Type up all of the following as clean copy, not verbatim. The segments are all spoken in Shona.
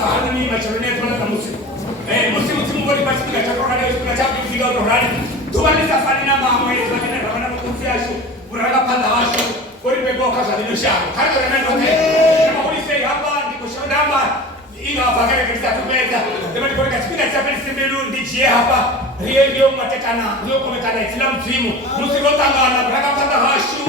bahana ni machalone tuna na musi musi mboni basi tukachakora leo tunachapi kufika rohani tuwali safari na mama yetu lakini bana mkumfiasho uranga panda washo kuri pego kaza ndio shako hata na ndio kama ulise hapa ndiko shamba ina bagere kisa tumeza ndio ndiko katika chapeli simbelu ndichie hapa ndio matekana ndio komekana Islam mzimu msirotangana uranga panda washo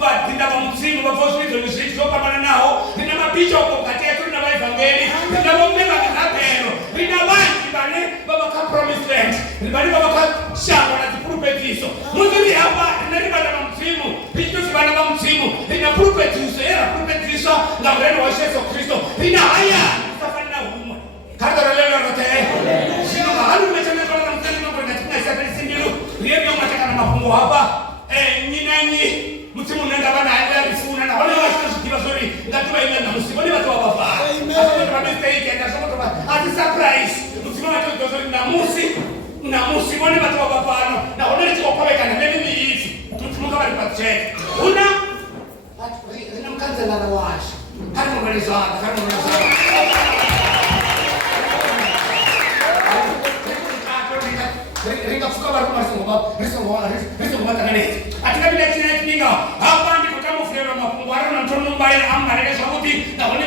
badinda ba mzimu ba vosi ndio ndio kama nao nina mapicha huko kati yetu na evangeli ndio mbeba kapelo nina banki bane baba ka promise land bali baba ka shamba na prophecies muzuri hapa ndio bana ba mzimu picho bana ba mzimu nina prophecies era prophecies la reno wa Yesu Kristo nina haya safari na humo kada leo rote sino halu mechana kwa mtani kwa katika safari sindilu ndio mtaka na mafungo hapa nyinyi mtimu nenda bana alifuna na wale wasikiwa sorry ngatiwa ile na msimu ni watu wa baba hapo kwa mistake na sasa kwa ati surprise mtimu watu sorry na musi wale watu wa baba na wale chiko kwa kana mimi ni hivi mtimu kama ni budget una ina mkanza la wash kama maliza ringa fuka baru masuk risong bata ngane atika bila china kinga hapa ndiko kama fulero mapungwaro na mtono mbaya amba rega sabuti na wale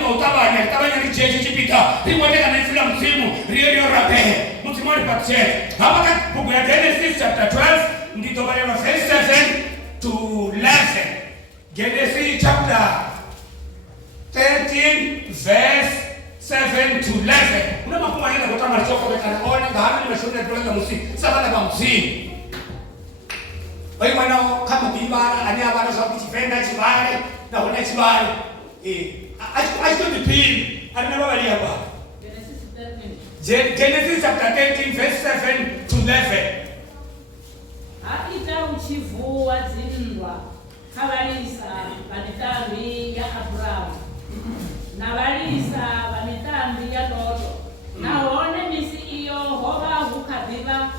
tabanya ni cheche chipita rimode kana ifila msimu rio rape msimu ni patche hapa kwa buku ya Genesis chapter 12 ndito bale wa verse 7 to 11 Genesis chapter 13 verse 7 to 11 una mapuma yenda kwa kama choko bekana ona bahari ni mashule ya musi sabana ba musi bai wana kama bibara ania bana sababu chifenda chibale na ona chibale acho dipim ana baba ali hapa Genesis chapter 13 verse 7 to 11 Akita uchivu wa zindwa kabalisa baditambi ya Abraham na balisa bamitambi ya Loto na one misi iyo hoba hukadhiba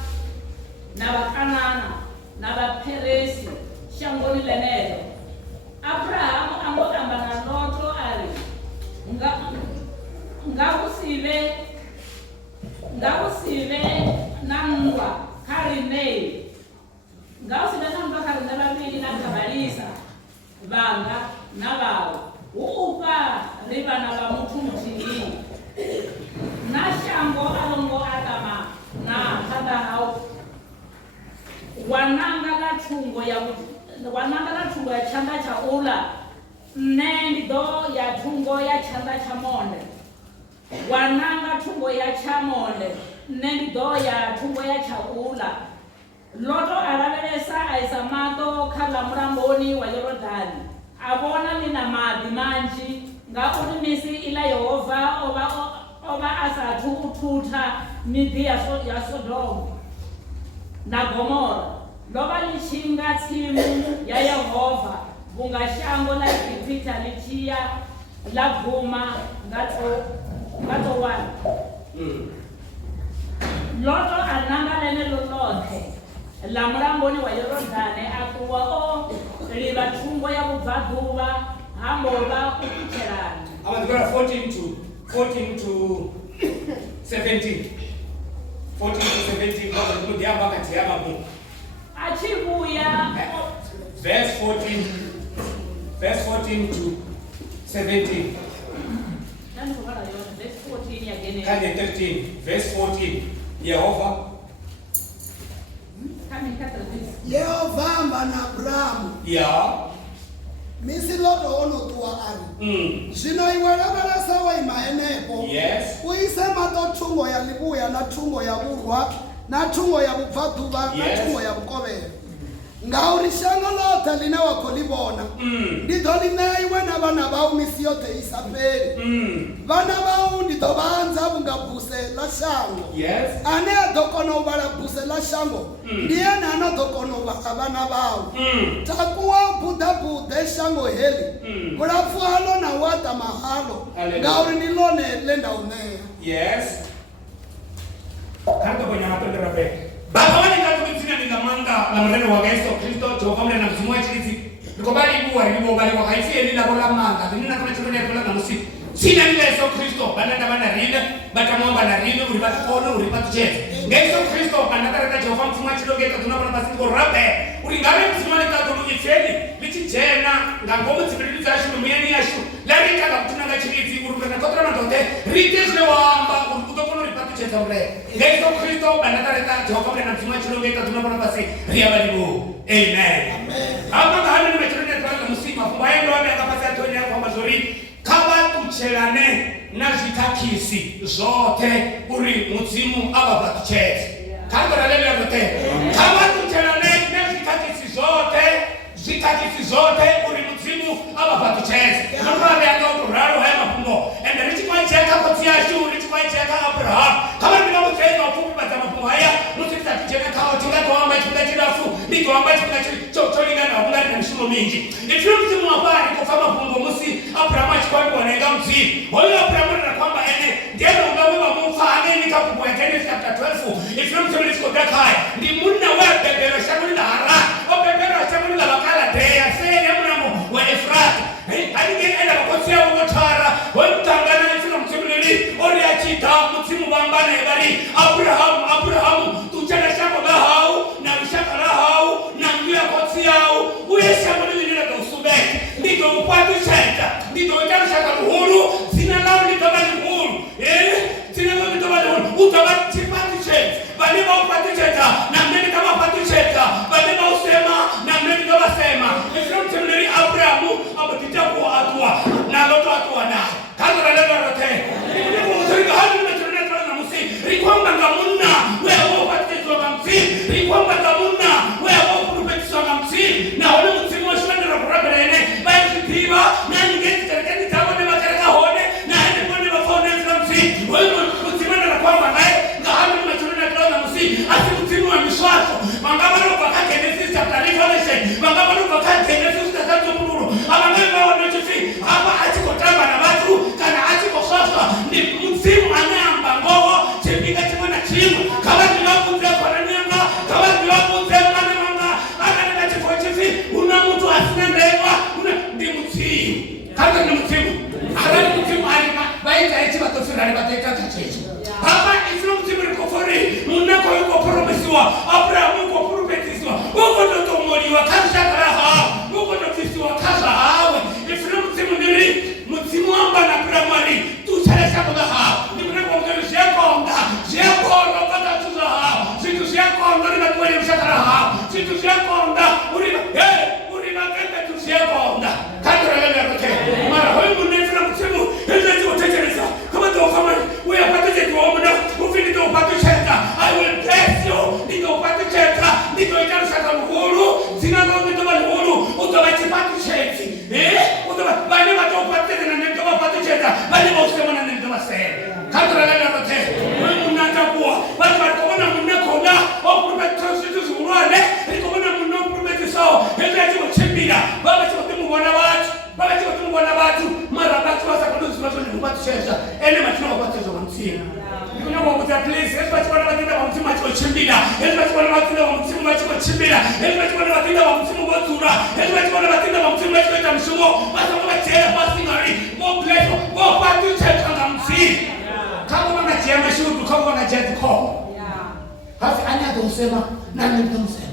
na bakanana na baperesi shangoni lenelo Abraham angogamba na Loto ali ngausive nangwa karinei ngausive nangwa karinei babili na kabalisa banga na bao upa riba na ba mtu mtini na shango alongo atama na kada hao wananga la chungo ya chanda cha ula nendo ya chungo ya chanda cha monde wananga chungo ya cha monde nendo ya chungo ya cha ula Loto arabelesa aisamato kala mramboni wa Yordani abona nina madi manji ngakulimisi ila Yehova oba asathu uthutha midi ya Sodom na Gomora loba lishinga thimu ya Yehova bungashango la Egypta lichia la vuma ngato wana Loto ananga lene lolote la mramboni wa Yordani akuwa liba chungo ya buvaduva hambo ba kucherani abandikora 14 to 17 kwa ndio mpaka tiama Mungu achibuya verse 14 to 17 nani kwa yote verse 14 ya Genesis kani 13 verse 14 Yehova Yehova mbana Abraham ya misi Loto ono tuwa ari Zino iwerebele sawa imaenepo yes uisema to tungo ya libuya na tungo ya burwa na tungo ya buvaduva na tungo ya bukobere ngaurishanga lote lina wakolibona ndito linaiwe na bana bau misi yote isaperi bana bau ndito banza bungabuse la shango yes ane dokono bala buse la shango ndiye nano dokono abana bau takuwa buda shango heli mulafu halo na wata mahalo ngauri nilone lenda unea yes kanto kwenye matendo rape baba wani kanto kitina ni ngamanga la mreno wa Yesu Kristo chokamle na mzimwa chilizi nikobali buwa ribo bali wa haifie nila bola manga nina kuna chikoni ya kula na musi sina ni Yesu Kristo bananda bana rina batamwomba na rina uri batikono uri batucheza Yesu Kristo banataka Jehova mfuma chilogeta tunabona basi ngo rabe uri ngabe mfuma ni katolo ifeli lichijena ngangoma tsibiri zashu numeni yashu lari kaka kutunanga chirizi uri na kotra mandote ritezwe wamba uri kutokono uri batucheza ure Yesu Kristo banataka Jehova mfuma mfuma chilogeta tunabona basi ria balibu amen hapa kahana nimetrenda kwa musima kumbaye ndo amekapata tonya kwa mazuri kaba tuchelane na zitakisi zote uri muzimu aba batucheze kangora lele yote kaba tuchelane na zitakisi zote uri muzimu aba batucheze nokaba yanga uraro haya mapumbo ende richikwa cheka kotia shu richikwa cheka Abraham kama ni mambo tena ufupi bata mapumbo haya musita tijena kao tinga toamba tinga jirafu ni toamba tinga cholinga na ungari na mshimo mingi ifyo mzimu habari kwa mapumbo musi Abraham achikwa kuonenga mzimu hoyo Abraham na kwamba ene ndiye ungawa mufa ane nikakubwa Genesis chapter 12 ifyo mzimu lisikoda kai ndi munna wa bebero shamuli na hara o bebero shamuli na bakala deya sene mnamo wa Efrat hadi enda bakosia ubotara wemtangana ifyo mzimu lili ori achita mzimu bambana ebari Abraham tuchana shako la hau na mshaka la hau na ngia kosia uyesha mwana nila usube ndiko upatu cheta ndiko utamu shaka uhuru zina lao ni kama ni uhuru zina lao ni kama ni uhuru utabati pati cheta balima upatu cheta na mneni kama patu cheta balima usema na mneni kama sema ifyo mtemleri Abrahamu abatita kuwa atua na loto atua na kazo la lego rote ndiko uzurika hali nimeturina na musi rikwamba ngamunna wewe upatu cheta msi rikwamba ngamunna wewe upatu cheta msi na wale msimu wa shwanda na kuraberene bayi kitiba na ngeti tarekani tabone makaraka hone na hende mwone mafone msi wewe msimu na kwamba nae na hali nimeturina na musi asi msimu wa miswaso mangaba no baka Genesis chapter 11 mangaba no baka Genesis chapter 3 abangaba wanochofi hapa achikotamba na watu kana achikososa ni msimu anamba ngowo chepika chimana chimu kama ndiwakunze kwa nanyanga kama ndiwakunze mwana manga ananeka chifochifi una mtu asina ndewa una ndi msimu kama ni msimu arani msimu alima baita echi batofira alibateka kachechi hapa islo msimu likofori muneko yuko promesiwa Abrahamu yuko promesiwa uko ndoto moliwa kasha karaha uko ndoto kasha hawe islo msimu nili msimu amba na Abrahamu tuchalesha kwa hawa ni muneko msimu shekonda kata tuzaha situ shekonda ni nakweli mshakara hawa situ shekonda urima kende tu shekonda kadra lele rote mara hoyi munefuna msimu hezi utechereza kama tofama wewe apate tuomba ufini to upate cheta I will bless you ndio upate cheta ndio itarushaka uhuru zinazo ndio uhuru utawachipata cheti bali watu upate na ndio upate cheta bali usema na ndio masema kadra lele rote wewe mnatakuwa watu walikuwa mnakoda au promete situ zuruane ilikuwa mna promete sawa hezi kuchimbira baba chikumu wana watu mara batu wasa kwa ndugu mazo ni kupata cheta ene matino kupata zo mtini kuna mambo ya place hezi kwa watinda wa mtimu macho chimbira hezi kwa watinda wa mtimu macho chimbira hezi kwa watinda wa mtimu gotura hezi kwa watinda wa mtimu macho ta mshumo basa kwa chela basi ngari mo place mo patu cheta na mtini kama wanachia mashudu kama wanachia kwa hasi anya kusema na ndio msema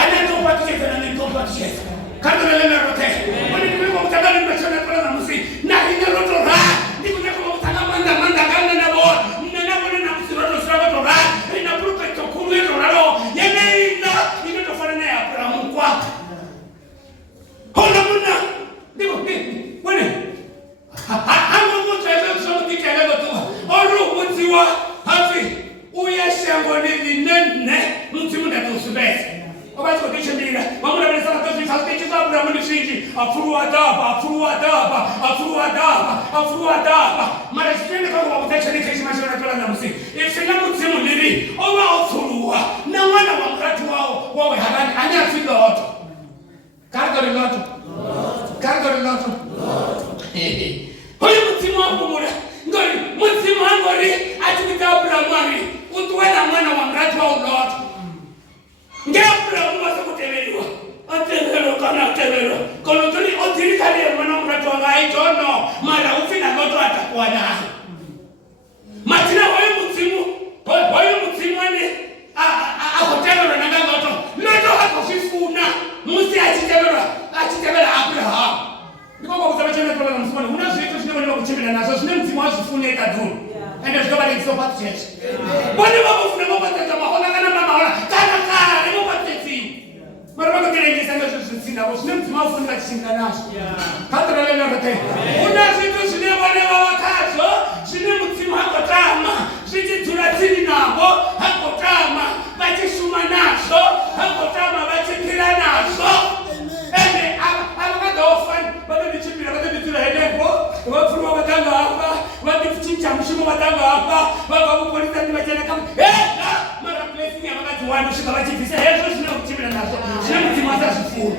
anya ndio patu cheta na ndio patu cheta kando na lele rote wani nimeko mtagani nimechana kwa na musi na hina roto ra ndiko nako mtagama manda kanda na bo nina bone na musi roto sura roto ra ina prupe to kuru roto ro yene ina to fana na Abraham kwa hola muna ndiko wani hango mtu azo somo dikela roto oru mutiwa hafi uyashango ni nene mtimu na tusubesi obati kodishindira mamuna besa batozi falkechi za Abraham ni shinji afurua daba mara sitende kwa kutecha ni keshi mashara tola na musi ifina mutimu liri owa ofurua na wana wa mkati wao wawe harani anya findo hoto kargo loto hoyo mutimu wangu mura ngori mutimu angori atikita Abraham ari utuwena mwana wa mkati wao loto Abraham wasa kutebeliwa atebelo kana tebelo kono tuli otiri kale mwana mrato ngai I don't know. Mara ufi na ndoto atakuwa nayo. Matina huyu mzimu ni akotelo na nanga ndoto. Ndoto hakosifuna. Musi achitebera Abraham. Niko kwa kusema chene kwa msumani. Unazitu sinema ni kuchimba nazo. Sinema mzimu wasifune ekaduni. And there's nobody in so much church. Wale wabufuna mabata mahona kana mama kana ni mabati. Mara bado kile ingi sana sina bosi nem tuma ufunda chinga naso. Hata leo ndio tete. Unazitu sinema wale wakazo, sinema mzimu hakotama. Sisi tunatini nabo hakotama. Bache shuma naso, hakotama bache kila naso. Ene abakado ofan, bado bichipira bado bitula hedepo. Wafuru watanga hapa, wakifichinja mshimo watanga hapa, wakabupoliza ni majana kama mara blessing ya wakati wanu shika bachifisa hezo sina kuchimira naso. Sina mtimaza sifu.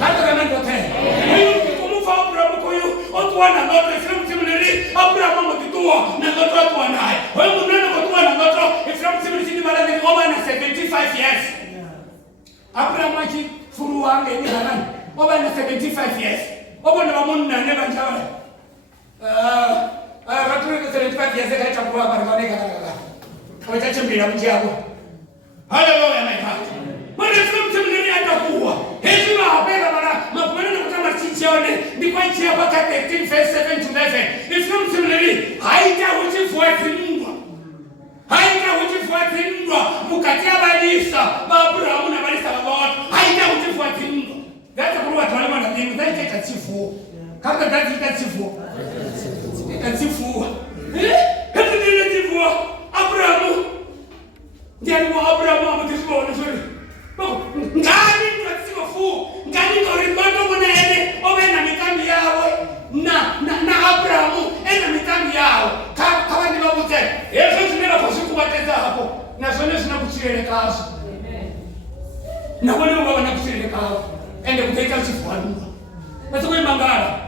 Hata kama ndio tena. Huyu kumufa Abraham huyu, watu wana ndoto sina mtimiri, Abraham mtitua na ndoto watu wanaye. Wewe mnene kwa na ndoto, sina mtimiri mara ni over na 75 years. Abraham achi furu wange ni halani. Over na 75 years. Obo na wamunna neba njawe. Watu wengi 75 years kaita kwa barabara kaka. Wachache mbira mjako. Hallelujah my heart. Mwana mtimiri atakuwa. Heshima hapenda mara mapambano kutama chichione ni kwa njia mpaka 13 verse 7 to 11. If mtimiri haita uchifuati Mungu. Haita uchifuati Mungu. Mukatia balisa Abraham na balisa God. Haita uchifuati Mungu. That's what watu wale wanadini. That's katifu. Kama that's katifu. Katifu. Hebu ndio katifu. Abraham. Ndiye Abraham ametifu nzuri. Ngani katifu. Ngani ngoribando mwana ene obena mikambi yao na Abraham ena mikambi yao. Kama ni mabute. Yesu sinema kwa siku wateza hapo. Na sone sina kuchirele kazi. Na wale wana kuchirele kazi. Ende kutaika chifu wangu. Basi kwa mangara.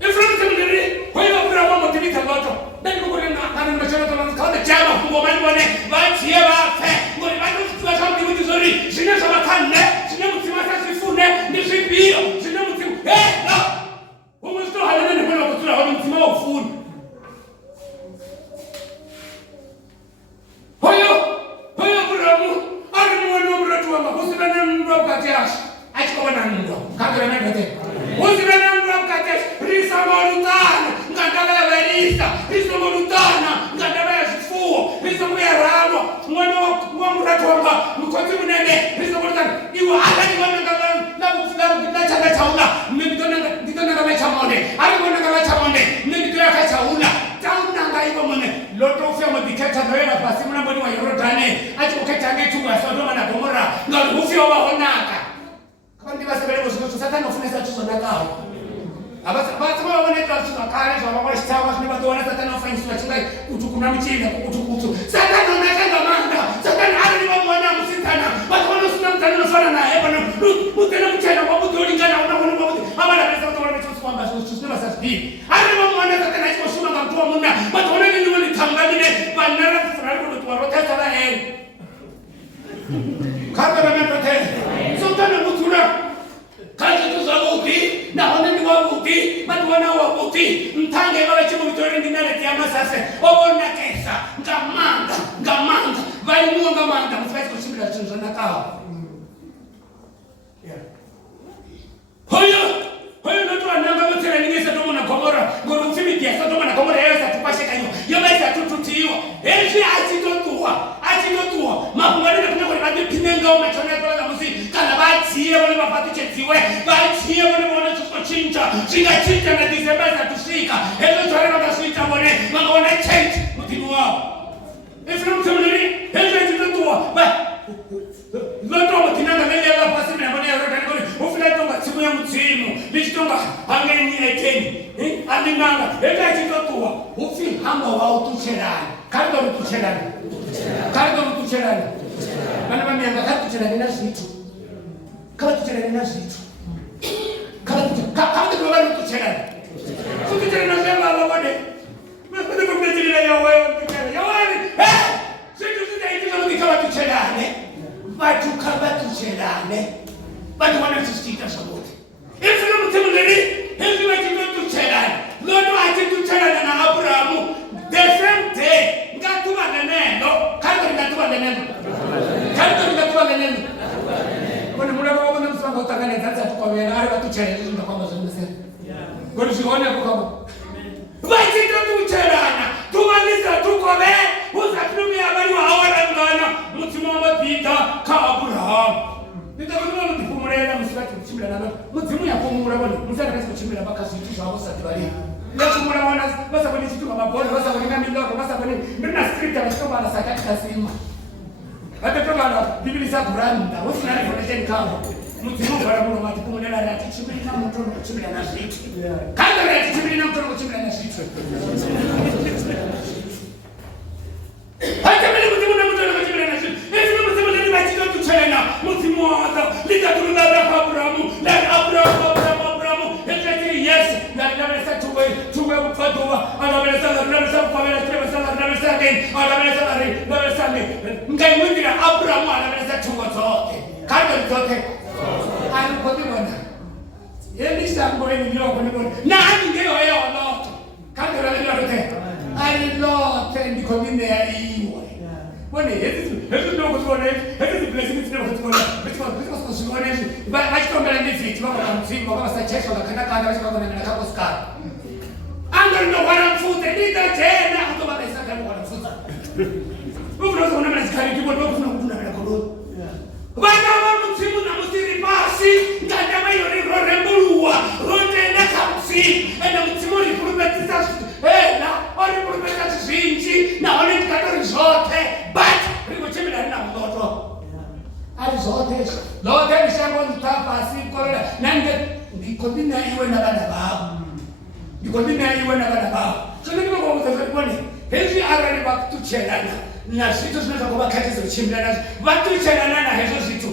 Ifrani temdiri, kwa hiyo Abraham motivita goto. Ndani kwa na mnachana kama kama chama fungo mali bone, bachi ya bafe. Ngoni bado tuwa kama ndi mzuri. Sina sama kanne, sina mtima sifune, ni sipio, sina mtima. No. Umesto halana ni kwa kutura wa mtima wa ufuni. Hoyo Abraham, alimuona mratu wa makosi na mratu katiashi. Achiko wana ndo. Kakira na ndote. Uzibena ndo katiashi. Risa molutana, ngandaba ya barista. Risa molutana, ngandaba ya shifuo. Risa mwe ramo, mwana wa mratu wa mkozi mnene. Risa molutana. Iwa alani wana ngandaba na changa chaula. Mbitona kama chamone. Ali wana kama chamone. Mbitona kama chaula. Tauna ngaibo mone. Loto ufia mabikata noela pasi mna mboni wa Yorodane. Achiko kachange chunga Sodoma na Gomora. Ngalo ufia wa honaka. Kandi basebele bosho satani ofunesa tuzo nakao. Abasa wana tatu akale zo baba stawa ni watu wana satani ofunesa chinga kutukuna michinga kutukutu. Satani onakanga manga. Satani ali ni mwana msitana. Watu wana sina mtana sana na heba na mutena mchana kwa mtu ulingana unaona mtu. Abana pesa watu wana mtu kwamba sio sasa sisi. Ali mwana satani achiko shuma kama mtu wa munda. Watu wana ni wali tangamine banara furali kwa watu warota sana Kaka na mtote. Sotana mutuna. Kaje tuzabuti na wanani wabuti, bado wana wabuti. Mtange baba chimu vitori ndinale tiama sasa. Obona kesa, ngamanga. Bali muanga manga mfasi kushimira chinzo nakao. Hoyo ndo ananga mutera ningesa domo na Gomora. Ngoro mfimi dia Sodoma na Gomora yesa tupashe kanyo. Yomesa tututiwa. Eji achitotua. Mapungani na kuna kwa pinenga umechona kwa la musi. Kana bachiye wale mapati chetiwe. Bachiye wale wana chinja. Chinga na December za tushika. Hezo chore na tushika wale. Wana change mtimu wao. Ifuna mtemleri. Hezo chitotua. Loto mtinanga nele la pasi na bone ya Yorodani. Ufuna tonga timu ya mtimu. Lichitonga hangeni eteni. Alinganga. Hezo chitotua. Ufi hamba wao tucherani. Kando tucherani. Mana mami anga katu tucherani na zitu. Kama tucherani na zitu. Kama tucherani. Tucherani na zema wabone. Mwana kumbetilila ya wewe tucherani. Ya wewe. Situ kama tucherani. Batu kama tucherani. Batu wana tusika sabote. Hivi ndo mtemleri. Hivi ndo tucherani. tukovela ari vatuchela izvi zvinokwamba zvinosena ngoti zvione kukamba vachita tucherana tuvanisa tukove uzatinumia vari wahawarangana mudzimu wamabhidha kaabhurahamu nditakutinonodipumurera musivati kuchimbira navo mudzimu yapumura vanhu musandakasi kuchimbira vakazviti zvavo sati vari yapumura vana vasakoni chitunga mabhonda vasakoninga miloko vasakoni ndina scripta vachitobana sakati kasima vatotobana bibilisa guranda usina revelation kavo mudzimu uvhara muno matipumurera ari atichimbirina mutono kuchimbira nazviti kandari atichimbirina mutono kuchimbira nazviti hatamene mudzimu nemutono kuchimbira nazviti ezvino mudzimu neni vachitotuchena mudzimu waka litaturudada kwaabhurahamu lari abhurahamu ekatiri yes ndarinavesa tungwe kupfaduva anaveresa kukavera chirevesanarinavesa again anaveresa navesange ngaimwindira abhurahamu anaveresa tungwe dzoke kandori dzoke arikotivona yendishango eniliokonivona nani ngeyoyewoloto kandoravelote arilote ndikomineya iwe bone hezvinokutiona hezvi blessings tinokutiona vachikosikuziona izvi vachitombera nevhiti vakamudzimu vakavasachecha vakakanakanda vachikakonanakakosikara angorinohwara mfudze nditojena atovavaisaganohwara mfudze uvunozoona mnazikarikivo ndokufuna kutunavela koloni vana vamudzimu namusiri pasi ngandama iyo rirorembuluwa rotenda kamudzimu ende mudzimu rikurumetisa ena orikurumeta zvizhinji naone ndikatori zvote but rikuchimbira rina muloto ari zvote izvo lote rishango nditapasi korera nange ndikodina iwe navana vavo ndikodina iwe navana vavo sonendinokomuzazoibone hezvi arari vakutucherana nazvito zvinozvakovakatiza kuchimbira nazvo vatucherana nahezvo zvito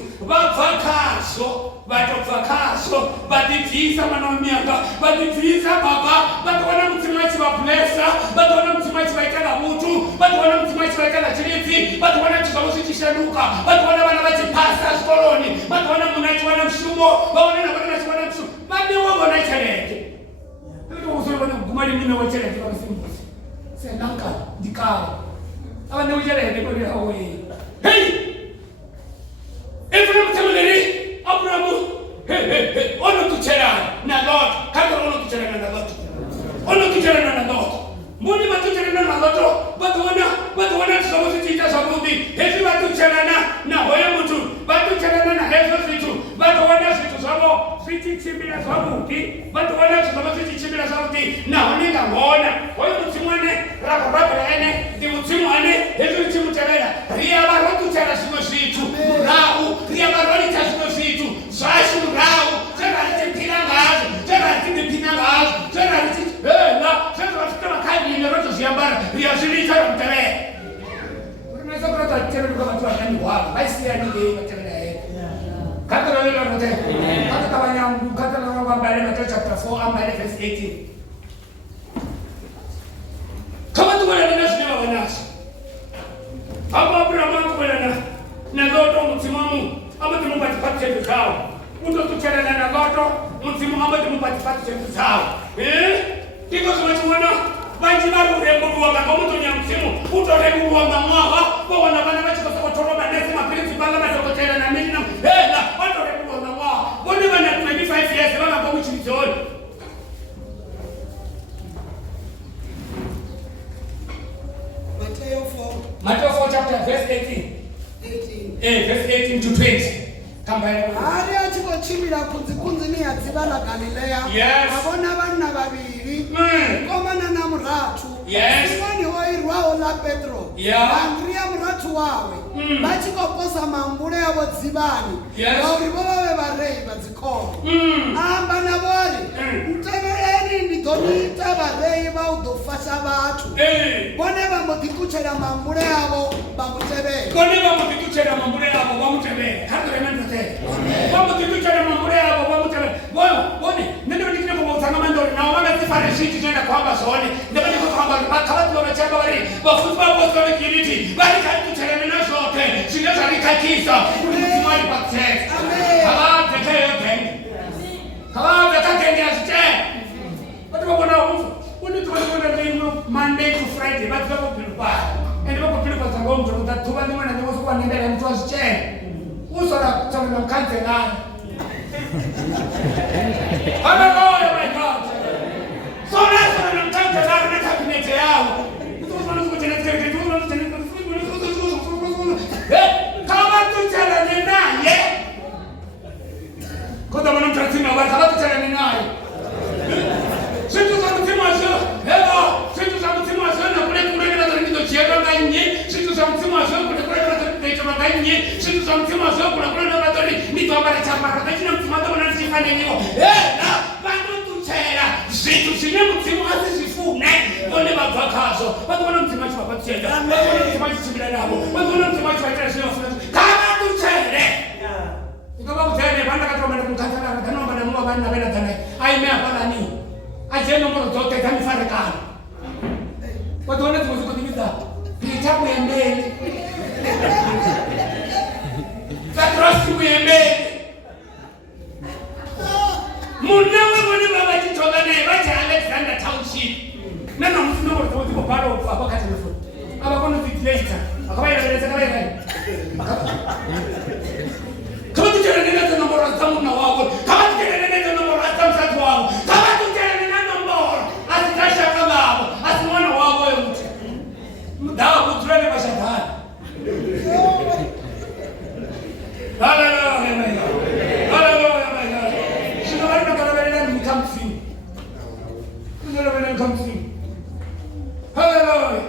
vatobva kazvo vadibvisa mwana wemianga vadibvisa baba vatoona mudzimu achivablesa vatoona mudzimu achivaitana mutu vatoona mudzimu achivaitana chiridzi vatoona chizvavo zvichishanduka vatoona vana vachipasa zvikoloni vatoona munhu achiwana mushumo vaone navana vachiwana mushumo vanewo vona chereke itokuzoivona kuguma rimunewo chereke vavasimbusi senanga ndikava ava neuchereke korirawoye hei efuna mudzimu leri Abrahamu onotucherana na Lot kama onotucherana na Lot onotucherana na Lot mbuni vatucherana na Lot vatuona tsomo zvichiita zvavudi hezvi vatucherana na hoyo mutu vatucherana na hezvo zvitu vatuona zvitu zvavo zvichichimbira zvavudi vatuona zvavo zvichichimbira zvavudi naho ndingaona hoyo mudzimu ane rakabhabhira ene ndi mudzimu ane hezvo zvichimuterera riyava rotuchera zvimwe zvitu murau riyava rorita zvimwe zvitu zvashi murau zverarichipira ngazvo zverarichindipina ngazvo zverarichi zvezvazvitavakadine rotozviyambara riya zviriita romuterera urimesa kurota titereruka vatu vakanihwava vaisiyanigei vaterera here katorovelonote katakavanyangu katakaravambare Matthew chapter 4 ambare verse 18 kavatuvanana nazvinavavanazo avo Abrahamu akuvanana naloto mudzimu wamunhu amati mubati chedu zvawo utotucherana naloto mudzimu amati mubati chedu zvawo ndiko zvinotiona vanji vari kurembuluwa vakamutonya mudzimu utorembuluwa mamwaha vaona vana vachikosokotoroma nese mapiritsi vanga madhokotera namina hena vatorembuluwa mamwaha vone vana 25 years vavamba muchiridzoni Matthew 4 chapter verse 18 verse 18 to 20 ari achikochimbira kunzi niyadziva naGalileya avona vana vaviri mukomana namuratu simoni woirwawo naPetro Andrea muratu wawe vachikoposa mambure avo dzivani vauri vo vave varei vadzikoma amba navori mutevereni ndidoniita varei vaudofasha vatu vone vambotituchera mambure avo vamutevere vambotituchera mambure avo vamutevere vone nendivandikine kuvautanga mandori navo vangadzifare zvinji zvinoenda kuhamba zvone ndevandikokuhamba vakavativa vachamba vari vafuti vapostwa vekiriti vari karitucherana nazvote zvine zvarikakisa kuti mudzimu ari pakutexa havabvekeyogenge havabvekagenge azvichena vativakona unitoonondeino Monday to Friday vadziva kupilipara ende vakupilipara dzangomutoro kutathuva ndimwana ndivosokwanendera mutu azvichena uzora kutaura mukanzelana Hallelujah, my God. So that's what I'm trying to learn in cabinet yao. Kama tuchalane naye. Kota mwana mtratina wa kama tuchalane naye. Situ za mtima sio. Hello, situ za mtima sio na kule kule na ndio chienda ngani. Situ za mtima sio kule kule na ndio ngani. Situ za mtima sio kule kule na ndio ndio habari chama. Lakini mtima ndio anasifanya nini? Na bado tuchera. Situ sine mtima asifune. Wale mabakazo. Watu wana mtima chwa patenda. Watu wana mtima chibila nabo. Watu wana mtima chwa tena kama tuchere. Kama tuchere banda katwa mwana mkatana kana bana mwa bana bana tana. Ai mea pala ni. Ajeno moro zote kama farekana. Watu wana mtima kutimiza. Kitabu ya mbele. Katrosi ya mbele. Munawe mwana baba jitogane bacha Alexander Township. Nana mfuna moro zote kwa paro kwa kati telefoni. Aba kono later. Akabaye releza kabaye. Kama tukiendelea na namba za tamu na wao, kama tukiendelea na namba za tamu za wao, kama tukiendelea na namba asikasha kama hapo, asimwana wao wewe mtu. Mdawa kutrele bashatani. Hallelujah. Hallelujah my God. Sio wale kana ni kamsi. Ndio wale kamsi. Hallelujah.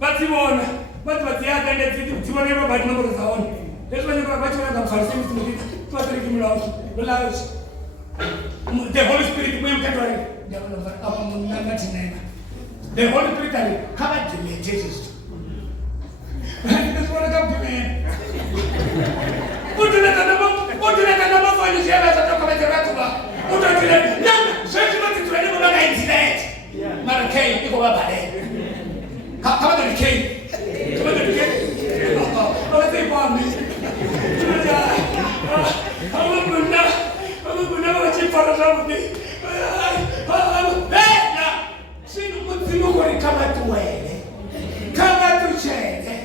Batiwona, bati batiaga ndeti tiwona ro bati nomoro zaoni. Leso nyiko bati wana kamfarisi mtumika. Tuatari kimlawo. Belawo. The Holy Spirit mwe mkatwari. Ndio apa munanga tinena. The Holy Spirit ali kama dile Jesus. Ndio wana kamkime. Utuleta na mambo ya njema za toka meteratu ba. Utuleta na sisi bati tuende mbaka internet. Mara kai iko baba le. Kama ndio kei. Kama ndio kei. Wala sei pambi. Kuna wachi para zaidi. Na sinu mtimu kwa kama tuwele. Kama tuchele.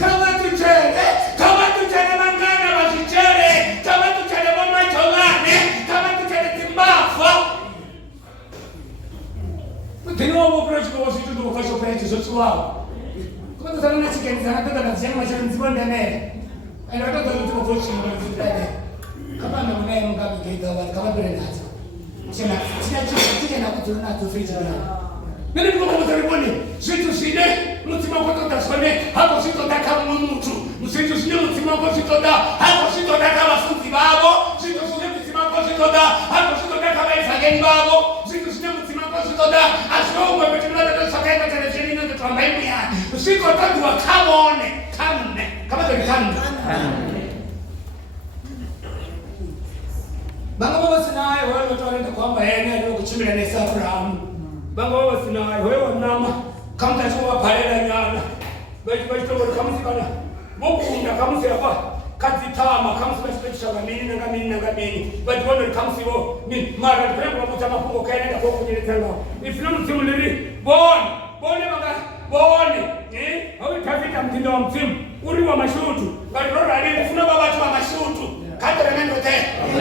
Kama tuchele. Kama tuchele mangana wasichele. Kama tuchele mama chongane. Kama tuchele timbafa. Tino wo project wo situ do fasho pete so suao. Quando sarà una chiesa na tata na siamo ma nzibonde ne. Ai ndo tata do ko foshi mo nzibonde. Kama na mwana mungu abikeita wa kama bere nazo. Sema tia na kutu na tu friji na. Nani kwa kwa telefoni? Situ sine mtima kwa tota sone hapo sito taka mtu. Msitu sine mtima kwa sito da hapo sito taka mafuti babo. Situ sine mtima kwa sito da hapo sito taka maifageni babo. Situ sine mtima kwa sito da asio kwa mtima da sakaiba televisheni na tuambaini ya. Siko tatu wa kamone kama tulikana. Banga baba sinaye wewe utaenda kwamba yeye ndio kuchimira na Abraham. Banga baba sinaye wewe mnama kama tachua palela nyana. Baito kama sikana. Mukunda kama siapa katitama kama sikishaka nini na ngamini. Baito wale kama sibo ni mara kwa mtu mapungo kaenda kwa kunyeletanga. Ifilo timuliri bone hawi tafika mtindo wa mtimu uri wa mashutu. Baito rali funa baba tu wa mashutu. Kata nendo te.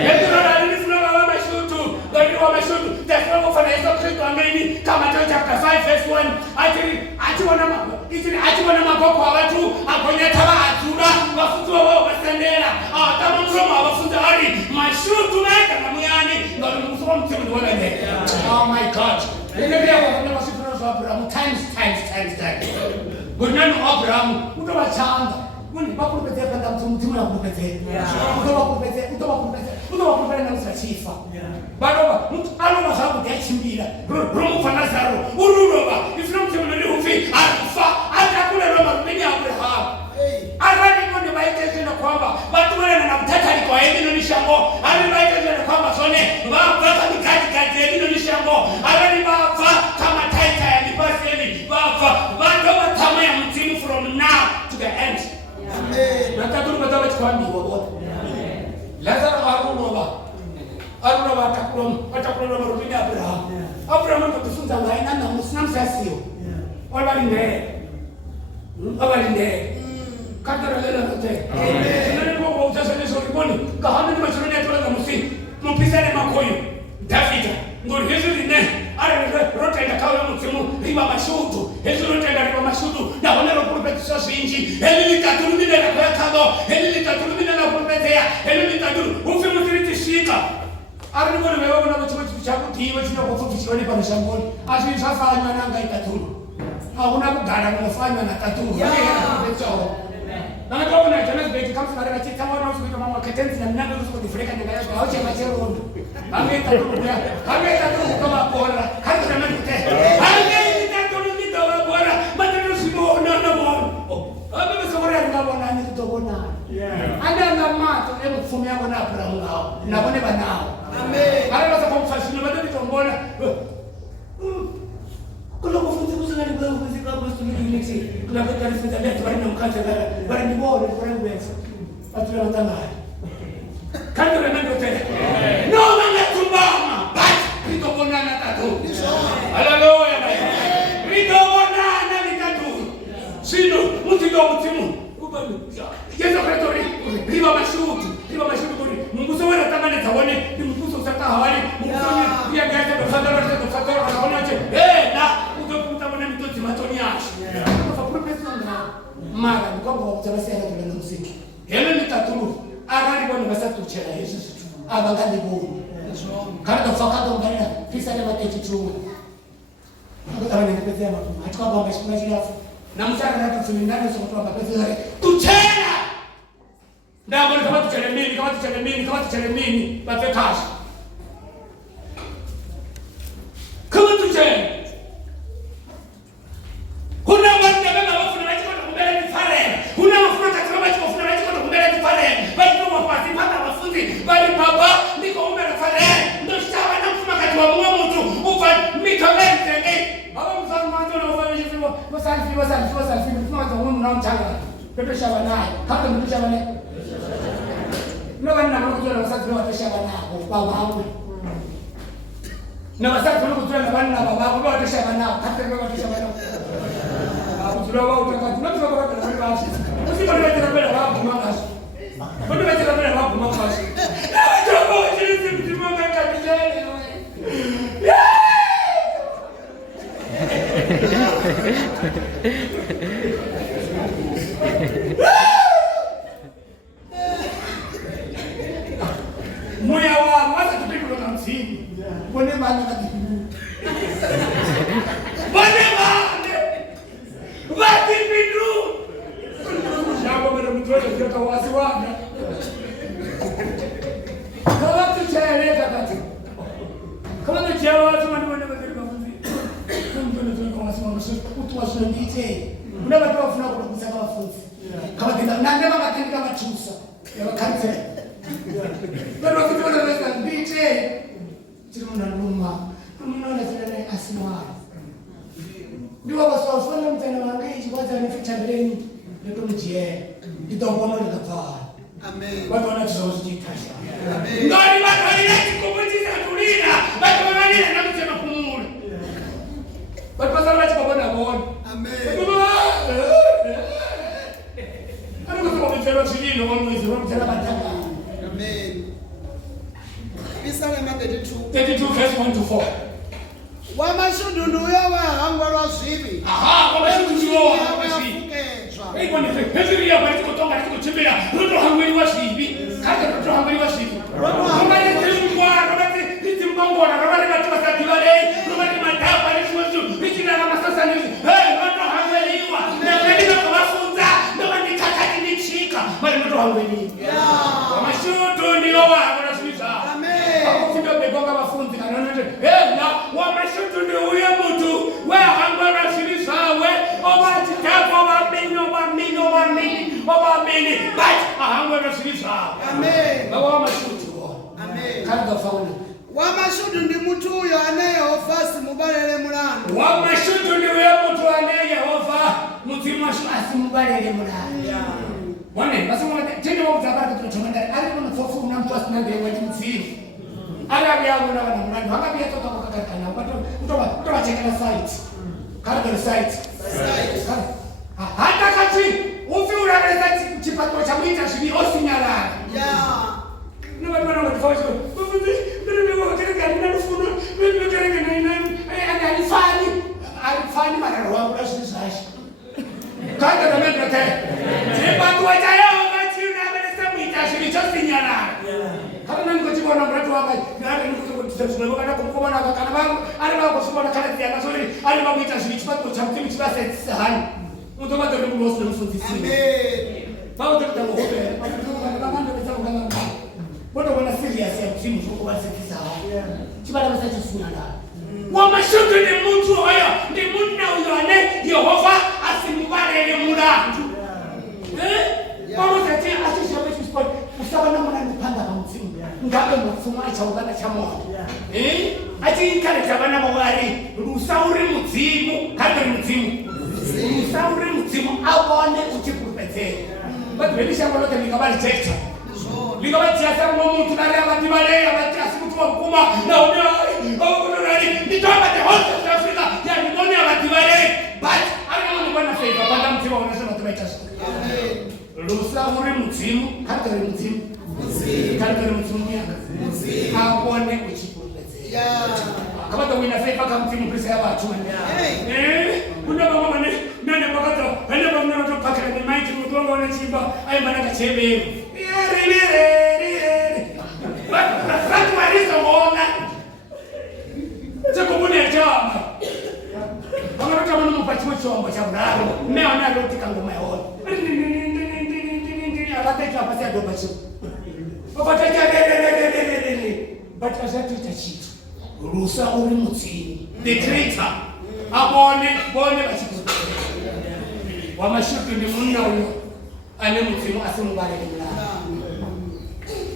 Yesu rali funa baba mashutu. Baito wa mashutu. Tafika kwa Yesu Kristo ameni kama chapter 5 verse 1. Ati wana maboko wa watu akonya taba atura wafutu wao basendera. Kama msoma wafutu hali mashutu na kama muyani ndio msoma mtimu wala ne. Oh my God. Ndio kwa wasifu Abraham times. Gunano Abraham utawachanga. Wani bakupete kanda mtimu na kupete. Utawakupete na usasifa. Baroba mtu aloma sababu ya chimbira. Romu fanazaro. Ururoba. Ifuna mtimu na ufi alfa atakula Roma mwenye Abraham. Arani mwende baiteze na kwamba watu wale na mtata alikuwa elino nishango. Arani baiteze na kwamba sone baba kati elino nishango. Arani baba kama taita ya nipasi eli baba baba tama ya mtimu from now to the end. Nataka batawa chikwambi wote. Lazaro Arunoba atakuloma marumini Abraham. Abraham ndo tufunza ngaina na musina msasio. Wala linde. Kadra lela lote. Nani kwa utasane sori boni. Kahana ni machoro ni atola musi. Mpisane makoyo. David. Ngori hezu ne. Ara rota ina kawa mutimu riba mashutu. Hezu rota ina riba mashutu. Na wana ro prophet sasa inji. Heli litaturumina na kwa kado. Heli litaturumina na prophetia. Heli litaduru. Ufi mutiriti shika. Ara ni boni wewe na machoro chaku tiwe china kwa fufi chione pa mshangoni. Ashi sasa nanga itaturu. Hakuna kugara kunofanywa na taturu. Na kwa kuna chama zibeki kama tunataka chiti kama wana usiku kama ketenzi na mnanga usiku difreka nyanga yako auche machero ndo. Ameta tu kama bora. Hata kama ni te. Ameta tu ni dawa bora. Matendo simo na mono. Abe besora ni ngabona ni tutobona. Anda na mato ebo kufumia bona Abraham ngao. Na bone banao. Amen. Ara basa kwa mfashino bado bitombona. Kalau kau funzi kuzana ni kwa funzi kwa bostu ni nixi. Kuna kwa funzi ndio bari na mkate bari ni bora bari wewe. Atula watanga. Kando na ndio tena. No manga tumbama. But ndio bona na tatu. Haleluya. Ndio bona na tatu. Sino mutindo mutimu. Ubani. Yesu Kristo riba mashuti. Riba mashuti kuri. Mungu sawa na tamani taone. Ni Mungu sasa hawali. Mungu pia gaza kwa fadhila kwa fadhila anaona aje. Na matoni yashi. Kwa prophet ndio mara ni kwamba utarasiana kwa muziki. Hele ni taturu. Agari bwana basa tuchela Yesu tu. Abangani bo. Kana fakado ngana kisa ile matete tu. Ndio ni kupezea mambo. Hatakuwa bomba shikuna jiafu. Na mchana na tusimindane sio kutoa mapesa yale. Tuchela. Ndio bwana kama tuchele mimi, bafe cash. Kama tuchele kuna watu ambao wafuna maji kwa kumbele kifare. Kuna wafuna katika maji kwa kufuna maji kwa kumbele kifare. Bali kwa wafasi pata wafundi. Bali baba niko umbele kifare. Ndio shaba na kufuna katika mwa mtu. Ufa mikamete baba mfano mwanzo na ufanye hivyo. Wasafi. Kufuna kwa mwa na mchanga. Pepe shaba naye. Hata mtu shaba naye. Ndio wana mtu na wasafi wa shaba nao. Baba wangu. Na wasafi wanakutoa na bwana na baba wao wa shaba nao. Hata ndio wa shaba nao. Tunawa utakatifu na tunakuwa kwa basi. Msipo ndio tunapenda wapo mwangazi. Ndio tunapenda wapo mwangazi. Ndio jinsi mtimanga kabisa. Moya wa mwanzo tupiko na msingi. Bone bana kabisa. Bone Wati pindu. Shamba mwana mtoto kutoka wazi wana. Kama tuchaeleka kati. Kama tuchawa watu wana mafunzi. Kama tunatoka wazi wana utu wasondite. Unaweza kufuna kukuza kama funzi. Kama tena nande mama tena kama chusa. Ya kanisa. Ndio kitu wanaweza ndite. Tumuna numa. Tumuna tena asimwa. Ndio basi wafanya mtana wangeji kwanza nificha mbeleni ndio mjie ndio kwa mwana kafaa. Amen. Watu wanachozijikasha. Amen. Ndio ni watu wanaleta kumbutiza tulina. Watu wanaleta na msema kumula. Watu wanaleta kwa bwana bwana. Amen. Ana kwa mtana chini na mwezi wa mtana bataka. Amen. Isaya 32 verse 1 to 4. Wamashudu yawa hangwa zibi. Aha, wamashudu yawa hangwa zibi. Ei bwana, hivi ya bali kutoka katika kuchimbia. Roho hangweli wa zibi. Kaka roho hangweli wa zibi. Kama ni timbwa, kama ni timbongo na kama ni watu wasatiwa dei, kama ni madapa ni shuzu. Hizi na kama sasa ni. Roho hangweli wa. Na ndio kwa mafunza, ndio ni kaka ni chika. Bali roho hangweli. Wamashudu ndio wa wanasikiza. Amen. Hakufunga begonga mafunzi kanona. Na wamashudu ndio huyo mtu. Wewe hangwara shiri sawe. Obati tapo wamini. But ahangwara shiri sawe. Amen. Na wamashudu. Amen. Kanda fauna. Wamashudu ndi mtu huyo anayehofa simubalele mulando. Wamashudu ndio huyo mtu anayehofa mtimashu asimubalele mulando. Wane, basi mwana tendo wa mtabaka tunatomanda. Alikuwa mtofu na mtu asinande wewe mtifu. Ala yangu na wana mradi wangapi yatoka kwa kaka na watu kutoka chekana site kama site hata kati ufi unaweza chipatwa chamuita zvivi osinyarara. Nobody went on the voice. Funny, but I don't want to listen to this. Can't you remember that? But what I want you never listen to me, actually, just in your life. How do you go to one of the you haven't looked at the Sumo and come on out of Canada? I don't know what's going to happen. I don't know which is which, but something which was its hand. What about the Muslims for this? How did the whole thing? What I want to say is, I'm seeing who was it. Chibala was such a singer. Wamashutu ni mtu huyo, ni muna uyone Yehova asimubale ni muna. Mama tete asisha wetu sport. Usaba na mwana nipanda kwa msimu. Ngabe mfumo acha ugana cha moto. Ati kale tabana mawari. Usauri mzimu, kadri mzimu. Usauri mzimu abone uchipupete. Bado belisha ngolote nikabali checha. Likabali checha mtu na ria batibale abati asimutu wakuma na Nitoka the whole of Africa, ya ni moni abatibale, but I don't want to say panda mtima wanasema tumechaso. Rusa uri mtimu, hata uri mtimu. Kata uri mtimu ya. Hakuone uchipulete. Kama to wina say paka mtimu pesa ya watu. Kuna mama nene pakato, wende mama ndio paka ni maiti mtongo wanachimba, ai manaka chebe. Watu walizo muona. Seko mune chama. Kama kama mpatiwe chombo cha mnalo. Mmea nalo tika ngoma yao. Akateka pasi ndo bacho. Akateka but asatu tachi. Rusa uri mutini. The creator. Abone bacho. Wamashutu ndi munna uyo. Ane mutimu asimubale mnalo.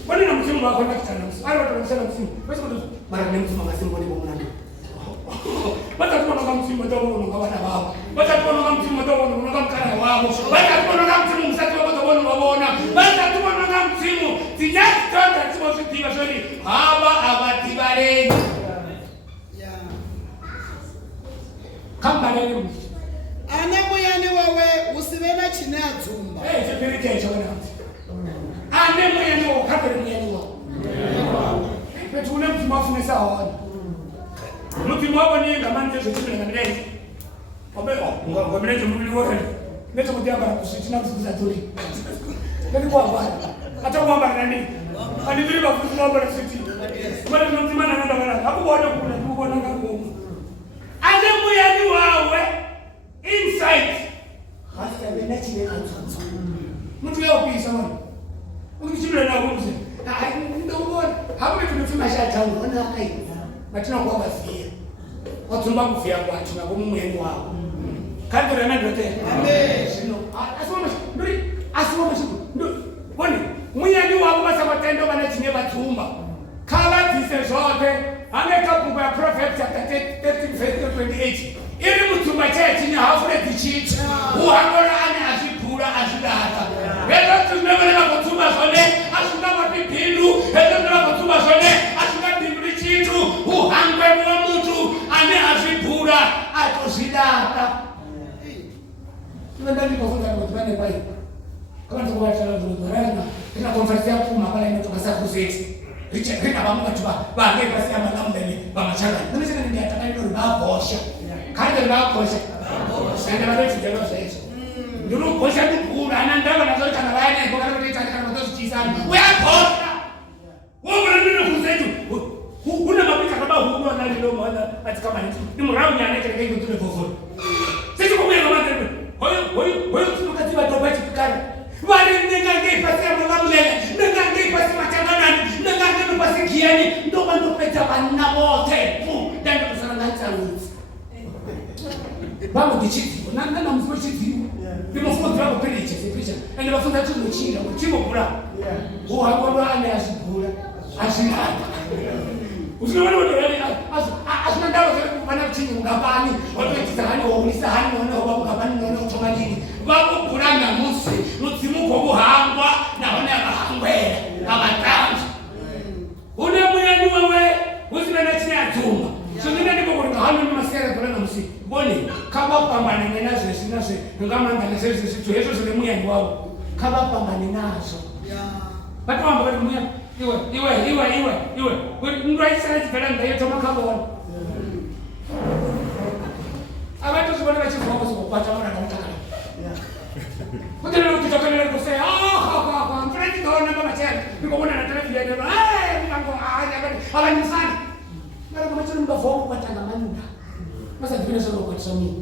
Bwana na mtimu wako na kitana. Hayo watu wanasema mtimu. Basi mara nyingi mtimu akasema ni mnalo. Bata tunaona msimu ndio unaona baba. Bata tunaona msimu ndio unaona mkana wao. Bata tunaona msimu msati wa baba unaona. Bata tunaona msimu tijaki toka tumo sitima shoni. Haba abatibale. Kamba leo. Anemuyani wawe usibena chine atumba. Chepeleke chona. Anemuyani wawe kapele muyani wawe. Petu ule msimu afune sawa. Mtu mmoja ni kama ndio kitu na mimi. Kwa mimi ndio wote. Ndio mmoja hapa kusitina kusikiza tuli. Ndio kwa bwana. Hata kwamba nani? Aliviliwa kusikia bwana sisi. Bwana ndio mtima anaenda bwana. Hapo bwana kuna bwana ngao. Ademu yani wawe inside. Hasa menechi ni anza. Mtu yao pisa bwana. Ukijibla na kumse. Ndio bwana. Hapo tunafanya shaka unaona kai. Matina kwa bafia. Watu mbamu fia kwa tuna kwa mumu wao. Kandi rana ndote. Amen. Sino. Asoma ndio. Wani, muyani wao basa matendo bana chinye batumba. Kala tise zote, ameka kuba prophet chapter 13:28. Ili mtumba cha chinye hafure dichit. Uhangora ane azipura azidata. Wewe tumebele na kutumba sone, asuka mapipindu, wewe na kutumba sone, asuka chitu uhangwe wa mtu ane azipura atozidata. Tunadani kufunga kwa tubane pai. Kama tuko cha Rwanda, ina conference hapo mapala imetoka saa kuseti. Rina bamuka tuba, bange basi ama nambeni, bamachanga. Nimesema ndio atakayo ndo bosha. Kaje bosha. Sasa ndio ndio sasa. Ndio bosha tu anandaba na zote kana baya kwa kama ndio kana mtoto chisani. Wewe bosha. Wewe ndio kuzetu. Kuna mapika kama huko na leo mwana ati kama ni mrao nyane kile kile tu fofu. Sisi kwa mimi kama ndio. Wewe tunakatiba toba tukana. Wale nengenge pasi ya mlamlele, nengenge pasi machanganani, nengenge pasi kiani, ndo bando peta bana wote. Ndio kusana na changu. Bamo dichiti, nanga mzima chiti. Ndio mfumo kwa pele chiti picha. Ndio mafunza tu mchinga, mchimo kula. Hapo ane asibura. Asinada. Usiona wale asina dawa za kufanya chini mgabani, watu kisahani wa unisahani wana wa mgabani wana kutoka nini? Babu kuranga musi, mutimuko buhangwa na wana bahangwe, abatanzi. Une muyani wewe, usina na chini atumba. So nina ndipo kwa hali ni masera kwa na musi. Boni, kama pambana na nazo sinase, ngama ngana sisi tu hizo zile muyani wao. kabapambane nazo. Bathu hamba bathi muya iwe umuntu ayisela sivela ndayo thoma khabona. Abantu sibona bachivoko sokuphatha bona ngomthakala. Kuthelele ukuthi tokelele kuse mfredi dona mama tshela ngikubona na television ba ngibango abanisana. Mara kama tsho ngibavoko batanga manina. Masa dibina solo kwa tsami.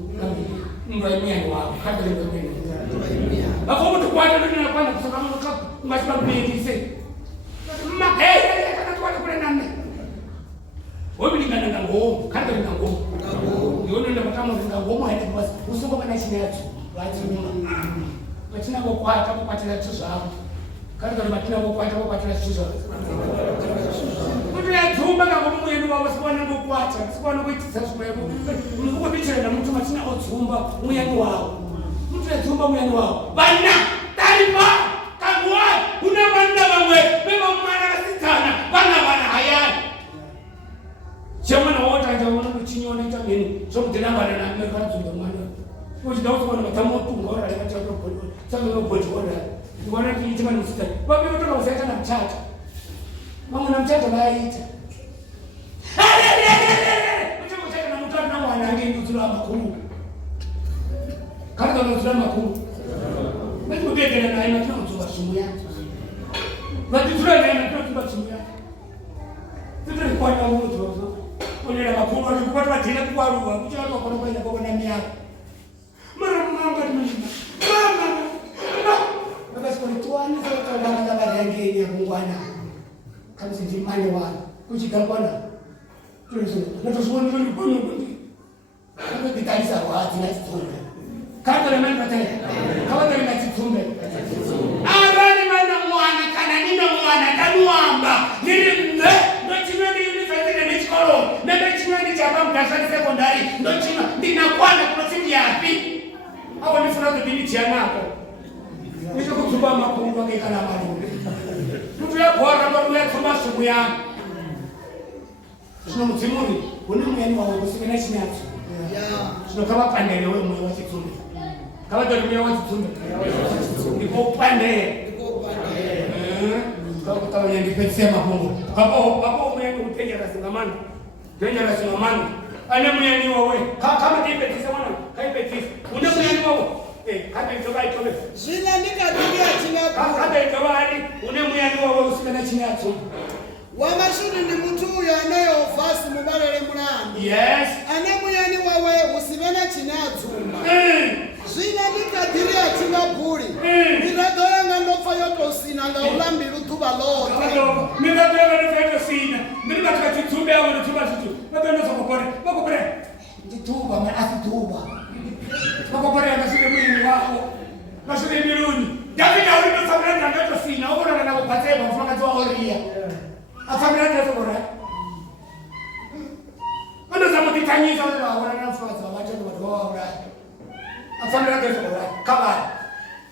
Ngwa imiyani wabo khabele ngomeni. Bafoko tukwata lona kwana kusoka mu khapha ungasiba kubekise. Ma kana twala kule nane. Wobulingana ngangoma khabele ngangoma. Yona ndaba kama ngangoma hayi basi usuka bana chinathu. Vatsuma vatina vokwata vokwatela zwithu zvavo kari vatina vokwata vokwatela zwithu zvavo kuti yadzumba kangomu mueni wavo sivona ngokwata sivona kuitisa zvimwevo ukubitirana mutu matina odzumba mueni wavo mutu yadzumba mueni wavo vana taripa kanguwa kuna vanna vamwe vevamwana vasidzana vana hayani chemwana wotanjaona kuchinyona ita mheni zvomudzinangana namekanzumba mwana which don't want to come to go right at your body. Some of what you want to eat one instead. But we don't say I'm chat. Mamma, I'm chatting by it. Which I was saying, I'm talking now and I gave you to Ramaku. Can't go to Ramaku. But we get it, I'm not going to Asumia. But the friend, I'm not going to Asumia. This is quite a wood. When you're a poor, you put my dinner quarrel, which I'm not going to go in the mama basi kulituani zote kama barangi ya bungwana kama sijimani wana kuchikabwana tulizo na tusoni tulikuwa kama bitalisa wati na tsitumbe kama le manda tena kama le manda tsitumbe abani mana mwana kana nina mwana tanuamba nirimbe ndochina ni university na chikolo na ndochina ni chapa mtasani secondary ndochina ndinakwana kwa siku yapi hapo ni funa kudini chianako nisho kutuba makungu ngekana mali mtu ya bora bora ya tuma sumu ya sino mtimuri une muyani wawo kusikana chinyatsu sino kama pandele wewe mwe wa chitumbe kama ndo mwe wa chitumbe ndipo pandele kwa kutawa yendi petse makungu hapo mwe kutenja rasingamano ana muyani wawe kama ndipe tisa mwana kaipe tisa una muyani wawe kama itoba itobe zina ndikadiria china kama itoba ali una muyani wawe usikana chinyatsu wamashuri ni mtu uyo anayofasi mubalele mulandi yes ana muyani wawe usibena chinyatsu zina ndikadiria china puli mirado yanga ndofa yoto sina nga ulambiru tuba lote mirado yanga ndofa yoto sina mirado yanga chitumbe yawe ndotuba chitu bakopore ndituba asituba bakopore ngasike mwini wako ngasike miluni David awulindo famila ndoto sina obona na kupateba mfanga twa oria afamila ndoto bora ndo zamu kitanyiza wala wala nafaza wacha ndo wala afamila ndoto bora kaba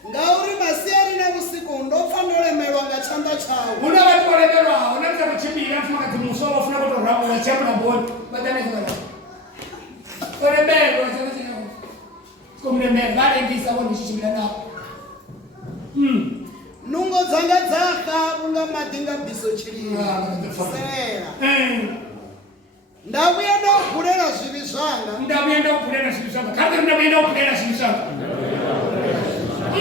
ngauri masiari na usiku ndofa ndolemelwa ngachanda chawo una watu walemelwa unaanza kuchimbira mfanga timusowa funa kuto ramu na chama na bodi badala ya orebelo chakachina komlembe vale ndisa woni chichimbira nako nungo dzanga dzaka unga madinga biso chiri sera ndabuyenda kukulera zvivi zvanga kandi ndabuyenda kukulera zvivi zvanga